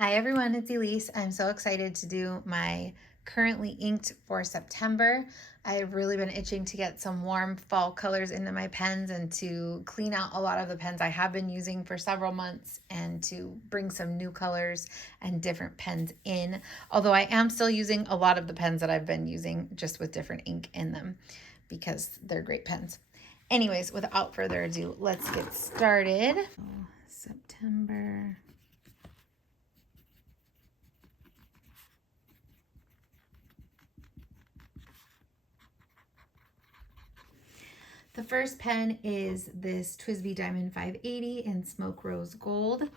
Hi everyone, it's Elise. I'm so excited to do my currently inked for September. I've really been itching to get some warm fall colors into my pens and to clean out a lot of the pens I have been using for several months and to bring some new colors and different pens in. Although I am still using a lot of the pens that I've been using just with different ink in them because they're great pens. Anyways, without further ado, let's get started. September. The first pen is this Twsbi Diamond 580 in Smoke Rose Gold.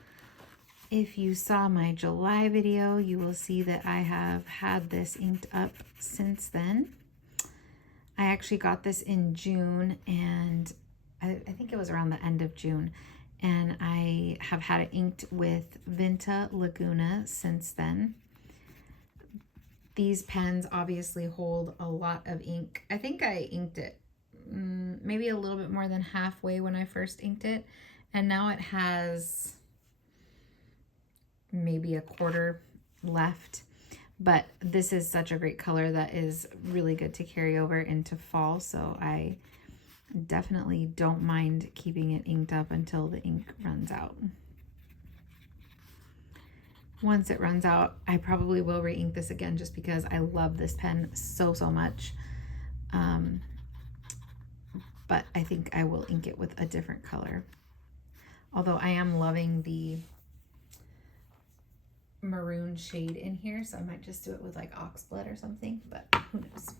If you saw my July video, you will see that I have had this inked up since then. I actually got this in June, and I think it was around the end of June, and I have had it inked with Vinta Laguna since then. These pens obviously hold a lot of ink. I think I inked it maybe a little bit more than halfway when I first inked it, and now it has maybe a quarter left. But this is such a great color that is really good to carry over into fall, so I definitely don't mind keeping it inked up until the ink runs out. Once it runs out, I probably will re-ink this again just because I love this pen so much. But I think I will ink it with a different color. Although I am loving the maroon shade in here, so I might just do it with like ox blood or something, but who knows.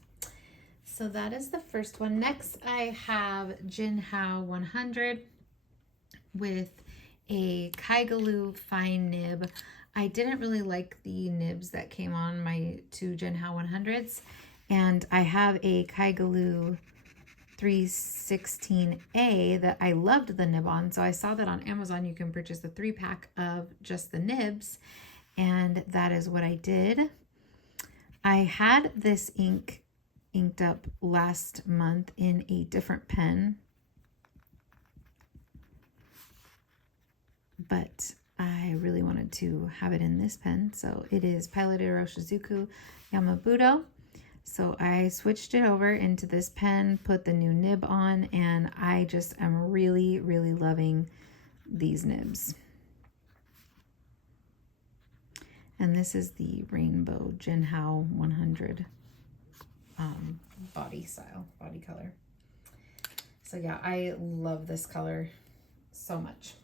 So that is the first one. Next I have Jinhao 100 with a Kaigaloo fine nib. I didn't really like the nibs that came on my two Jinhao 100s, and I have a Kaigaloo 316A that I loved the nib on, so I saw that on Amazon you can purchase the 3-pack of just the nibs, and that is what I did. I had this ink inked up last month in a different pen, but I really wanted to have it in this pen, so it is Pilot Iroshizuku Yamabudo. So I switched it over into this pen, put the new nib on, and I just am really loving these nibs. And this is the Rainbow Jinhao 100 body color. So yeah, I love this color so much.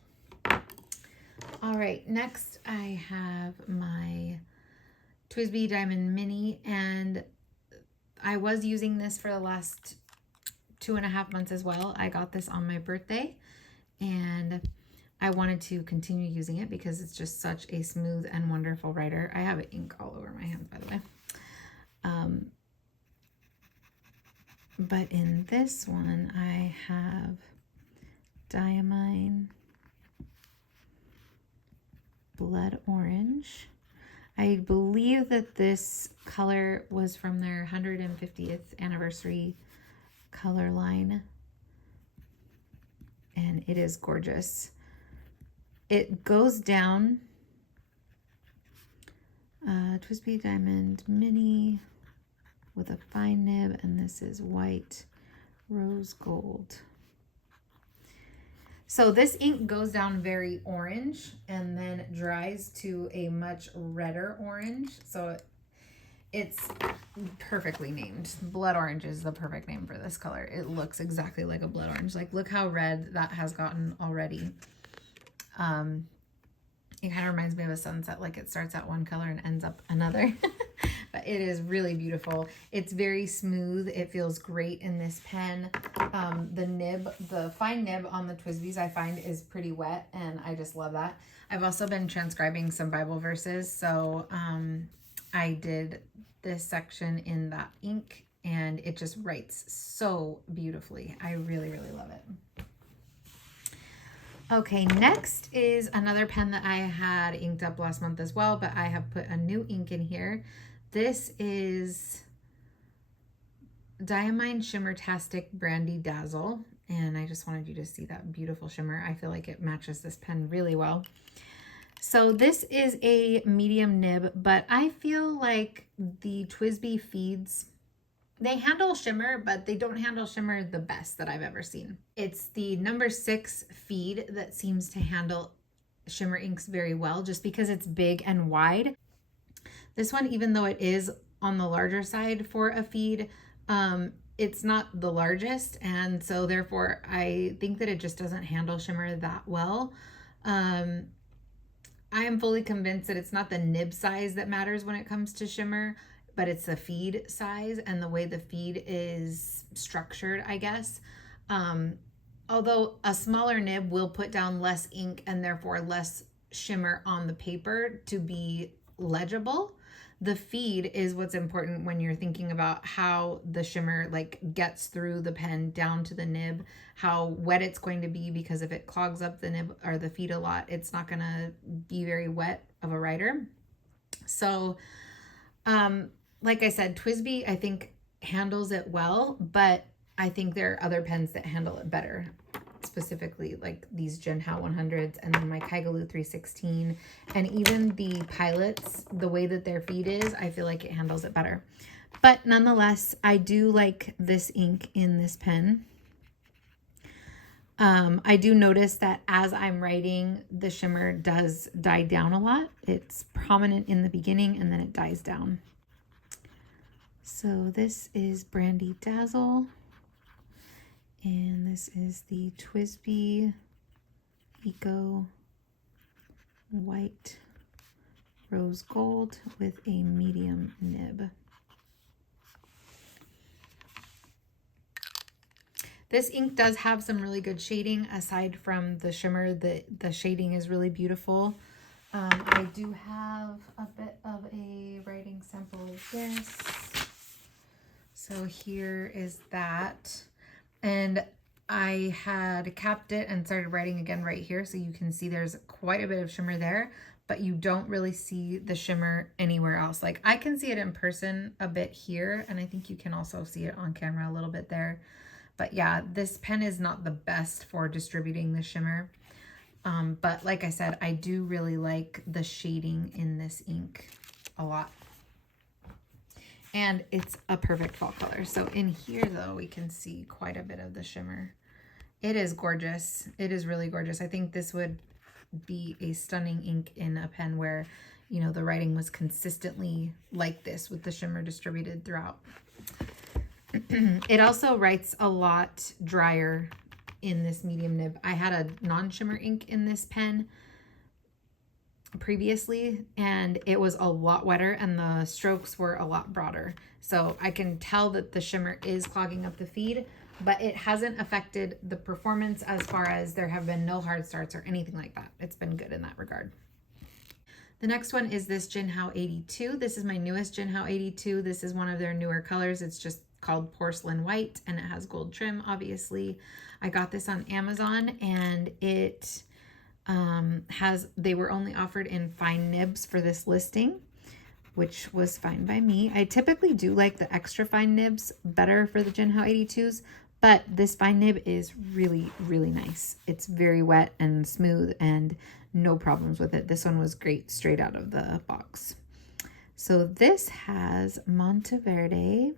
All right, next I have my Twsbi Diamond Mini, and I was using this for the last 2.5 months as well. I got this on my birthday, and I wanted to continue using it because it's just such a smooth and wonderful writer. I have ink all over my hands, by the way. But in this one, I have Diamine Blood Orange. I believe that this color was from their 150th anniversary color line, and it is gorgeous. It goes down, Twsbi Diamond Mini with a fine nib, and this is white rose gold. So this ink goes down very orange and then dries to a much redder orange. So it's perfectly named. Blood orange is the perfect name for this color. It looks exactly like a blood orange. Like, look how red that has gotten already. It kind of reminds me of a sunset, like it starts out one color and ends up another. But it is really beautiful. It's very smooth. It feels great in this pen. The nib, the fine nib on the Twsbis, I find is pretty wet, and I just love that. I've also been transcribing some Bible verses, so I did this section in that ink, and it just writes so beautifully. I really love it. Okay, next is another pen that I had inked up last month as well, but I have put a new ink in here. This is Diamine Shimmer-tastic Brandy Dazzle, and I just wanted you to see that beautiful shimmer. I feel like it matches this pen really well. So this is a medium nib, but I feel like the Twsbi feeds, they handle shimmer, but they don't handle shimmer the best that I've ever seen. It's the number 6 feed that seems to handle shimmer inks very well, just because it's big and wide. This one, even though it is on the larger side for a feed, it's not the largest, and so therefore I think that it just doesn't handle shimmer that well. I am fully convinced that it's not the nib size that matters when it comes to shimmer, but it's the feed size and the way the feed is structured, I guess. Although a smaller nib will put down less ink and therefore less shimmer on the paper to be legible, the feed is what's important when you're thinking about how the shimmer like gets through the pen down to the nib, how wet it's going to be, because if it clogs up the nib or the feed a lot, it's not going to be very wet of a writer. So like I said, Twsbi I think handles it well, but I think there are other pens that handle it better, specifically like these Jinhao 100s and then my Kagaloo 316, and even the Pilots, the way that their feed is, I feel like it handles it better. But nonetheless, I do like this ink in this pen. I do notice that as I'm writing, the shimmer does die down a lot. It's prominent in the beginning and then it dies down. So this is Brandy Dazzle. And this is the Twsbi Eco White Rose Gold with a medium nib. This ink does have some really good shading. Aside from the shimmer, the shading is really beautiful. I do have a bit of a writing sample of this. So here is that. And I had capped it and started writing again right here. So you can see there's quite a bit of shimmer there, but you don't really see the shimmer anywhere else. Like I can see it in person a bit here, and I think you can also see it on camera a little bit there. But yeah, this pen is not the best for distributing the shimmer. But like I said, I do really like the shading in this ink a lot. And it's a perfect fall color. So in here though, we can see quite a bit of the shimmer. It is gorgeous. It is really gorgeous. I think this would be a stunning ink in a pen where, you know, the writing was consistently like this with the shimmer distributed throughout. It also writes a lot drier in this medium nib. I had a non-shimmer ink in this pen previously, and it was a lot wetter and the strokes were a lot broader. So I can tell that the shimmer is clogging up the feed, but it hasn't affected the performance as far as there have been no hard starts or anything like that. It's been good in that regard. The next one is this Jinhao 82. This is my newest Jinhao 82. This is one of their newer colors. It's just called Porcelain White and it has gold trim, obviously. I got this on Amazon and it they were only offered in fine nibs for this listing, which was fine by me. I typically do like the extra fine nibs better for the Jinhao 82s, but this fine nib is really, really nice. It's very wet and smooth and no problems with it. This one was great straight out of the box. So this has Monteverde,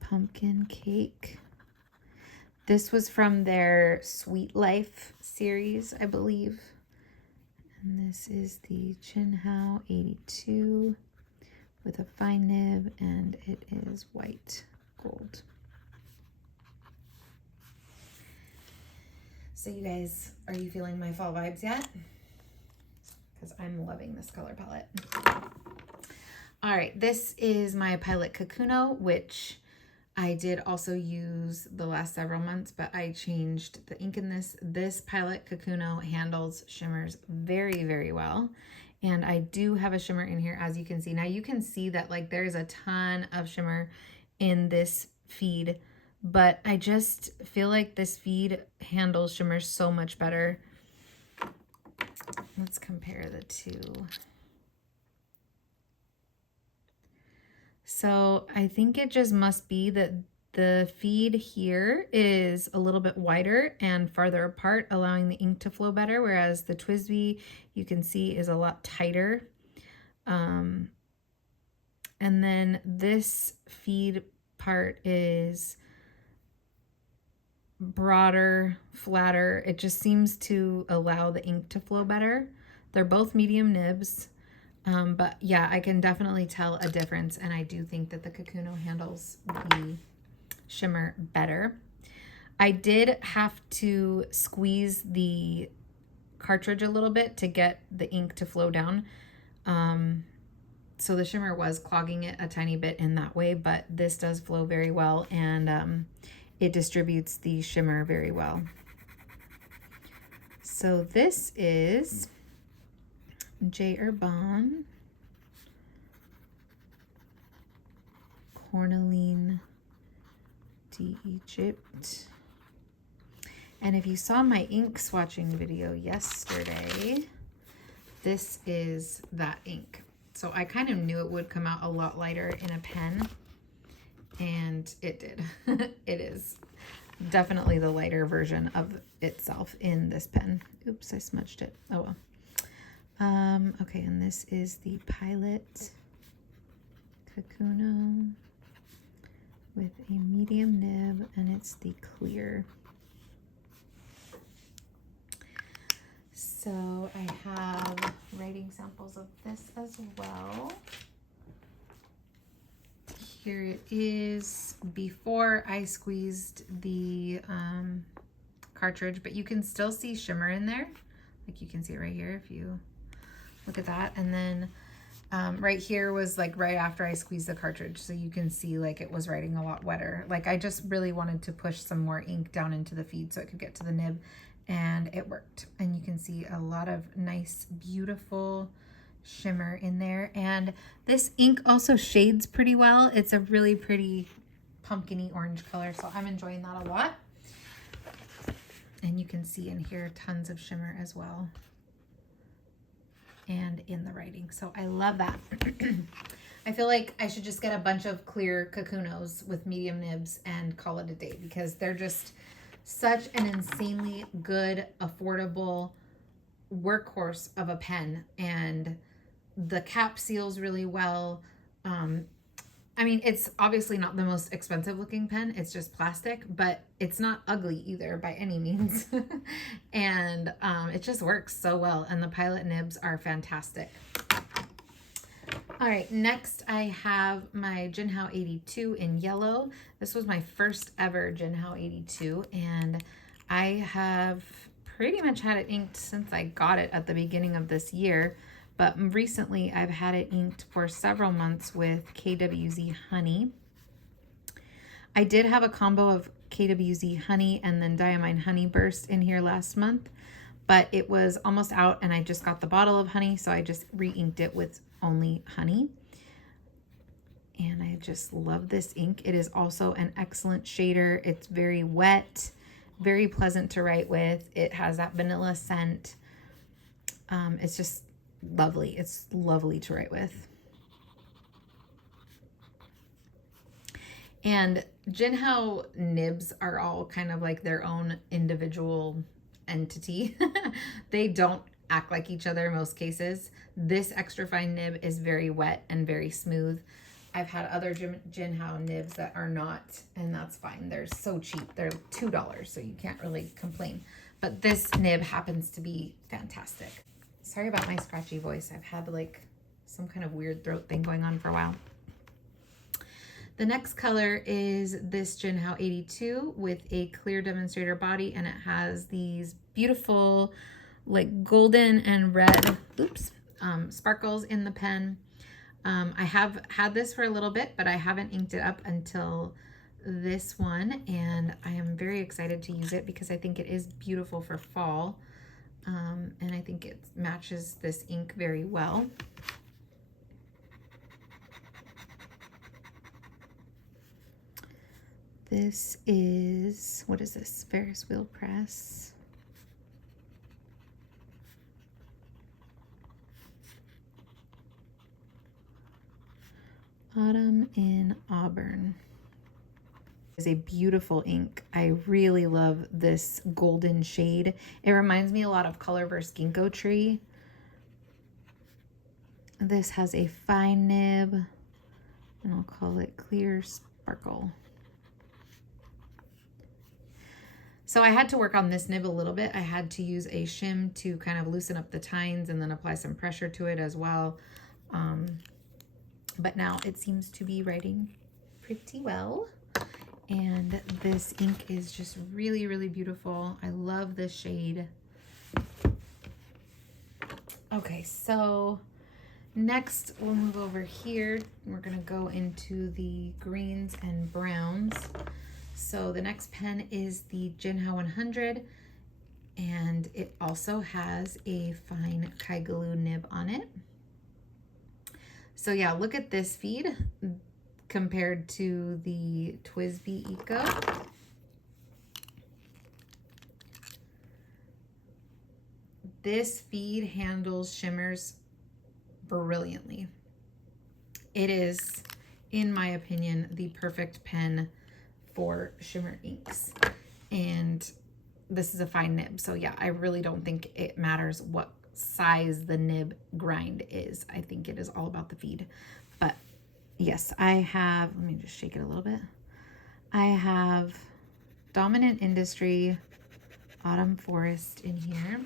pumpkin cake. This was from their Sweet Life series, I believe. And this is the Jinhao 82 with a fine nib, and it is white gold. So you guys, are you feeling my fall vibes yet? Because I'm loving this color palette. All right, this is my Pilot Kakuno, which I did also use the last several months, but I changed the ink in this. This Pilot Kakuno handles shimmers very, very well. And I do have a shimmer in here, as you can see. Now you can see that like there's a ton of shimmer in this feed, but I just feel like this feed handles shimmers so much better. Let's compare the two. So I think it just must be that The feed here is a little bit wider and farther apart, allowing the ink to flow better, whereas the Twsbi, you can see, is a lot tighter. And then this feed part is broader, flatter. It just seems to allow the ink to flow better. They're both medium nibs. But yeah, I can definitely tell a difference, and I do think that the Kakuno handles the shimmer better. I did have to squeeze the cartridge a little bit to get the ink to flow down. So the shimmer was clogging it a tiny bit in that way, but this does flow very well, and it distributes the shimmer very well. So this is J. Urban Cornaline d'Egypte. And if you saw my ink swatching video yesterday, this is that ink. So I kind of knew it would come out a lot lighter in a pen, and it did. It is definitely the lighter version of itself in this pen. Oops, I smudged it. Oh well. Okay, and this is the Pilot Kakuno with a medium nib, and it's the clear. So I have writing samples of this as well. Here it is before I squeezed the cartridge, but you can still see shimmer in there. Like you can see it right here if you look at that. And then right here was like right after I squeezed the cartridge. So you can see like it was writing a lot wetter. Like I just really wanted to push some more ink down into the feed so it could get to the nib, and it worked. And you can see a lot of nice, beautiful shimmer in there. And this ink also shades pretty well. It's a really pretty pumpkin-y orange color, so I'm enjoying that a lot. And you can see in here tons of shimmer as well, and in the writing. So I love that. I feel like I should just get a bunch of clear Kakunos with medium nibs and call it a day, because they're just such an insanely good, affordable workhorse of a pen, and the cap seals really well. I mean, it's obviously not the most expensive looking pen. It's just plastic, but it's not ugly either by any means. And it just works so well. And the Pilot nibs are fantastic. All right, next I have my Jinhao 82 in yellow. This was my first ever Jinhao 82, and I have pretty much had it inked since I got it at the beginning of this year. But recently I've had it inked for several months with KWZ Honey. I did have a combo of KWZ Honey and then Diamine Honey Burst in here last month, but it was almost out and I just got the bottle of honey, so I just re-inked it with only honey. And I just love this ink. It is also an excellent shader. It's very wet, very pleasant to write with. It has that vanilla scent. It's just lovely. It's lovely to write with. And Jinhao nibs are all kind of like their own individual entity. They don't act like each other in most cases. This extra fine nib is very wet and very smooth. I've had other Jinhao nibs that are not, and that's fine. They're so cheap. They're $2, so you can't really complain. But this nib happens to be fantastic. Sorry about my scratchy voice. I've had like some kind of weird throat thing going on for a while. The next color is this Jinhao 82 with a clear demonstrator body, and it has these beautiful like golden and red sparkles in the pen. I have had this for a little bit, but I haven't inked it up until this one, and I am very excited to use it because I think it is beautiful for fall. And I think it matches this ink very well. This is, what is this? Ferris wheel press. Autumn in Auburn. is a beautiful ink. I really love this golden shade. It reminds me a lot of Colorverse Ginkgo Tree. This has a fine nib, and I'll call it Clear Sparkle. So I had to work on this nib a little bit. I had to use a shim to kind of loosen up the tines and then apply some pressure to it as well. But now it seems to be writing pretty well. And this ink is just really, really beautiful. I love this shade. Okay, so next we'll move over here. We're gonna go into the greens and browns. So the next pen is the Jinhao 100, and it also has a fine Kaigulu nib on it. So yeah, look at this feed compared to the Twsbi Eco. This feed handles shimmers brilliantly. It is, in my opinion, the perfect pen for shimmer inks. And this is a fine nib. So yeah, I really don't think it matters what size the nib grind is. I think it is all about the feed. But yes, I have, let me just shake it a little bit. I have Dominant Industry Autumn Forest in here.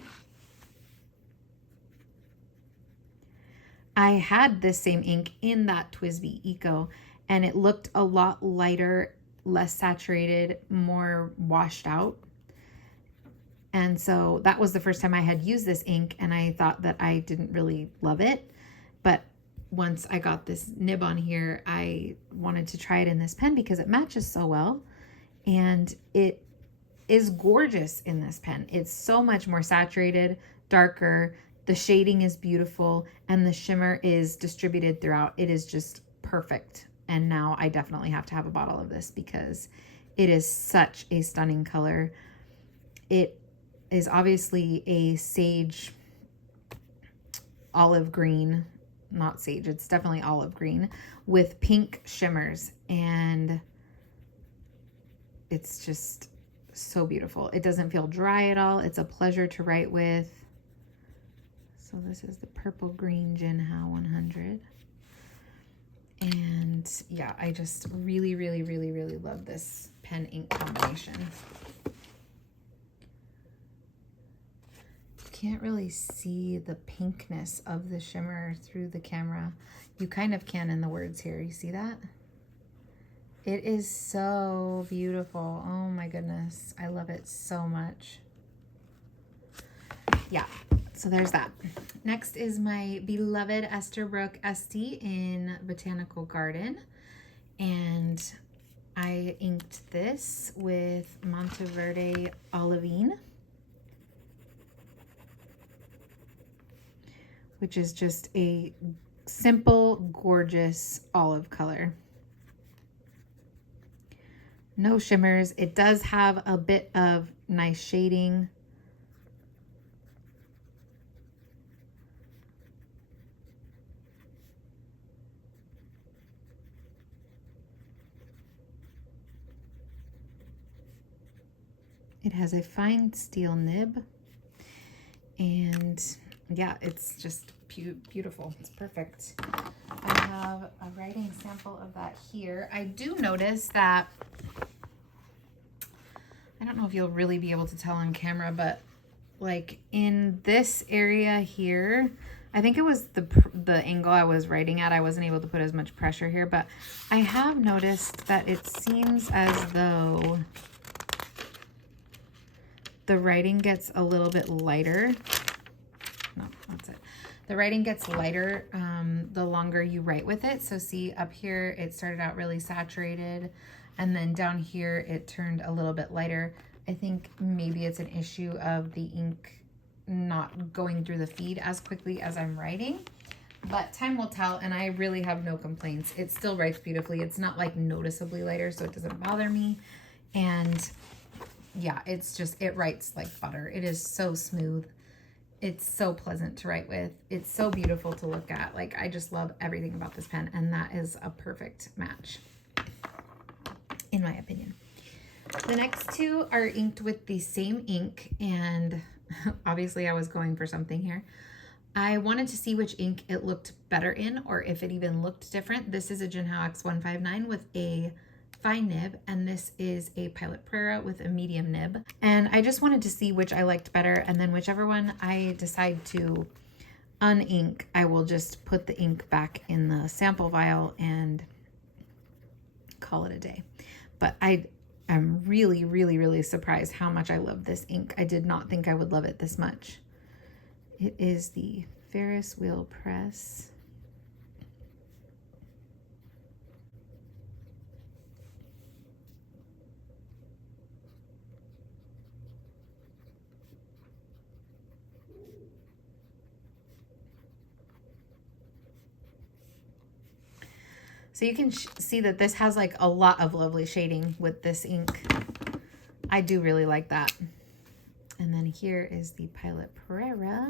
I had this same ink in that Twsbi Eco, and it looked a lot lighter, less saturated, more washed out. And so that was the first time I had used this ink, and I thought that I didn't really love it. But once I got this nib on here, I wanted to try it in this pen because it matches so well. And it is gorgeous in this pen. It's so much more saturated, darker. The shading is beautiful, and the shimmer is distributed throughout. It is just perfect. And now I definitely have to have a bottle of this because it is such a stunning color. It is obviously a sage olive green, not sage, it's definitely olive green with pink shimmers, and it's just so beautiful. It doesn't feel dry at all. It's a pleasure to write with. So this is the purple green Jinhao 100. And yeah, I just really, really, really, really love this pen ink combination. You can't really see the pinkness of the shimmer through the camera. You kind of can in the words here. You see that? It is so beautiful. Oh my goodness. I love it so much. Yeah, so there's that. Next is my beloved Esterbrook Esty in Botanical Garden. And I inked this with Monteverde Olivine, which is just a simple, gorgeous olive color. No shimmers. It does have a bit of nice shading. It has a fine steel nib, and yeah, it's just beautiful. It's perfect. I have a writing sample of that here. I do notice that, I don't know if you'll really be able to tell on camera, but like in this area here, I think it was the angle I was writing at. I wasn't able to put as much pressure here, but I have noticed that it seems as though the writing gets a little bit lighter. No, that's it. The writing gets lighter the longer you write with it. So see up here, it started out really saturated, and then down here it turned a little bit lighter. I think maybe it's an issue of the ink not going through the feed as quickly as I'm writing, but time will tell, and I really have no complaints. It still writes beautifully. It's not like noticeably lighter, so it doesn't bother me. And yeah, it's just, it writes like butter. It is so smooth. It's so pleasant to write with. It's so beautiful to look at. Like, I just love everything about this pen, and that is a perfect match, in my opinion. The next two are inked with the same ink, and obviously I was going for something here. I wanted to see which ink it looked better in, or if it even looked different. This is a Jinhao X159 with a fine nib, and this is a Pilot Prera with a medium nib. And I just wanted to see which I liked better, and then whichever one I decide to unink, I will just put the ink back in the sample vial and call it a day. But I'm really, really, really surprised how much I love this ink. I did not think I would love it this much. It is the Ferris Wheel Press. So you can see that this has like a lot of lovely shading with this ink. I do really like that. And then here is the Pilot Prera.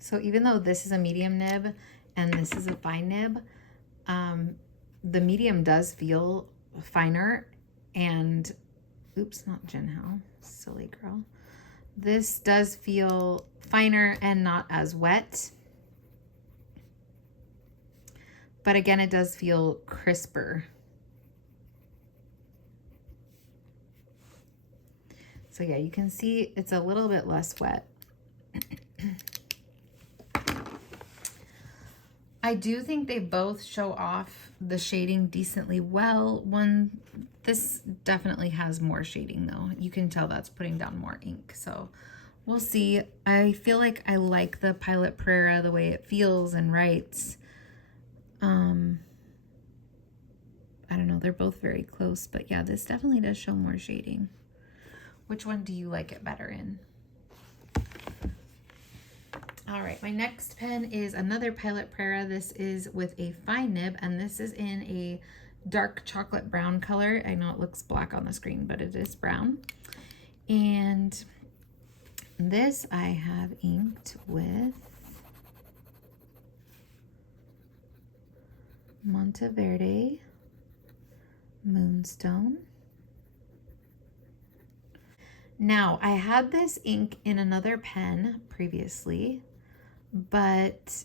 So even though this is a medium nib and this is a fine nib, the medium does feel finer and, oops, not Jinhao, silly girl. This does feel finer and not as wet. But again, it does feel crisper. So yeah, you can see it's a little bit less wet. I do think they both show off the shading decently well. This definitely has more shading though. You can tell that's putting down more ink. So we'll see. I feel like I like the Pilot Prera, the way it feels and writes. I don't know, they're both very close, but yeah, this definitely does show more shading. Which one do you like it better in? All right, my next pen is another Pilot Prera. This is with a fine nib, and this is in a dark chocolate brown color. I know it looks black on the screen, but it is brown. And this I have inked with Monteverde Moonstone. Now, I had this ink in another pen previously, but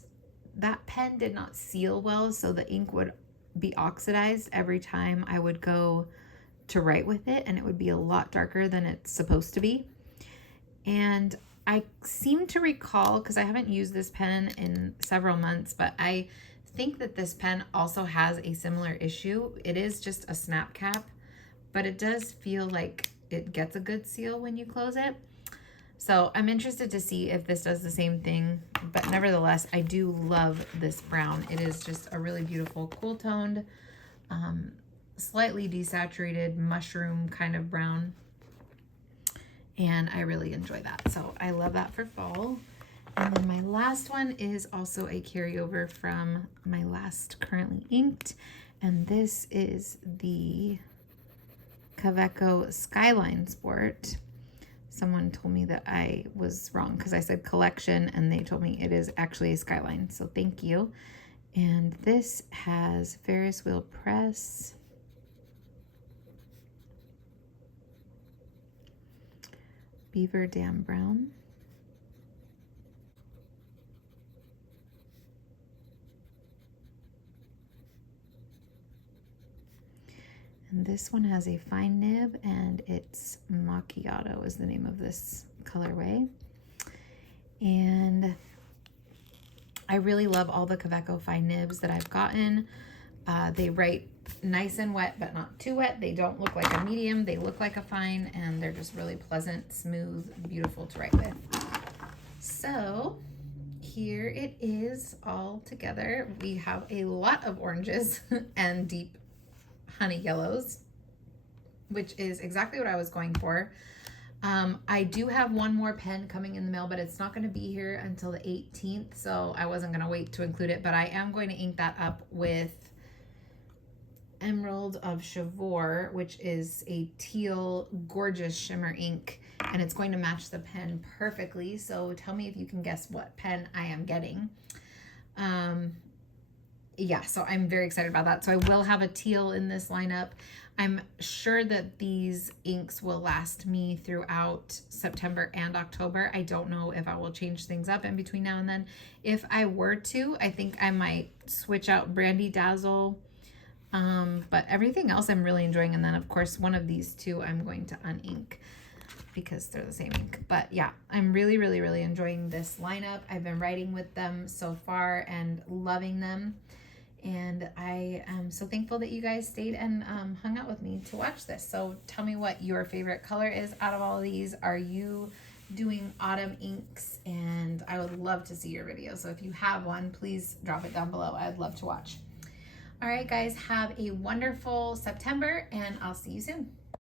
that pen did not seal well, so the ink would be oxidized every time I would go to write with it, and it would be a lot darker than it's supposed to be. And I seem to recall, because I haven't used this pen in several months, but I think that this pen also has a similar issue. It is just a snap cap, but it does feel like it gets a good seal when you close it. So I'm interested to see if this does the same thing, but nevertheless, I do love this brown. It is just a really beautiful, cool toned, slightly desaturated mushroom kind of brown. And I really enjoy that. So I love that for fall. And then my last one is also a carryover from my last currently inked. And this is the Kaweco Skyline Sport. Someone told me that I was wrong because I said collection, and they told me it is actually a Skyline. So thank you. And this has Ferris Wheel Press, Beaver Dam Brown, and this one has a fine nib, and it's Macchiato is the name of this colorway. And I really love all the Kaweco fine nibs that I've gotten. They write nice and wet, but not too wet. They don't look like a medium. They look like a fine, and they're just really pleasant, smooth, beautiful to write with. So here it is all together. We have a lot of oranges and deep honey yellows, which is exactly what I was going for. I do have one more pen coming in the mail, but it's not going to be here until the 18th, so I wasn't going to wait to include it, but I am going to ink that up with Emerald of Chivor, which is a teal, gorgeous shimmer ink, and it's going to match the pen perfectly. So tell me if you can guess what pen I am getting. Yeah, so I'm very excited about that. So I will have a teal in this lineup. I'm sure that these inks will last me throughout September and October. I don't know if I will change things up in between now and then. If I were to, I think I might switch out Brandy Dazzle. But everything else I'm really enjoying. And then, of course, one of these two I'm going to unink because they're the same ink. But yeah, I'm really, really, really enjoying this lineup. I've been writing with them so far and loving them. And I am so thankful that you guys stayed and hung out with me to watch this. So tell me what your favorite color is out of all of these. Are you doing autumn inks? And I would love to see your video. So if you have one, please drop it down below. I'd love to watch. All right, guys, have a wonderful September, and I'll see you soon.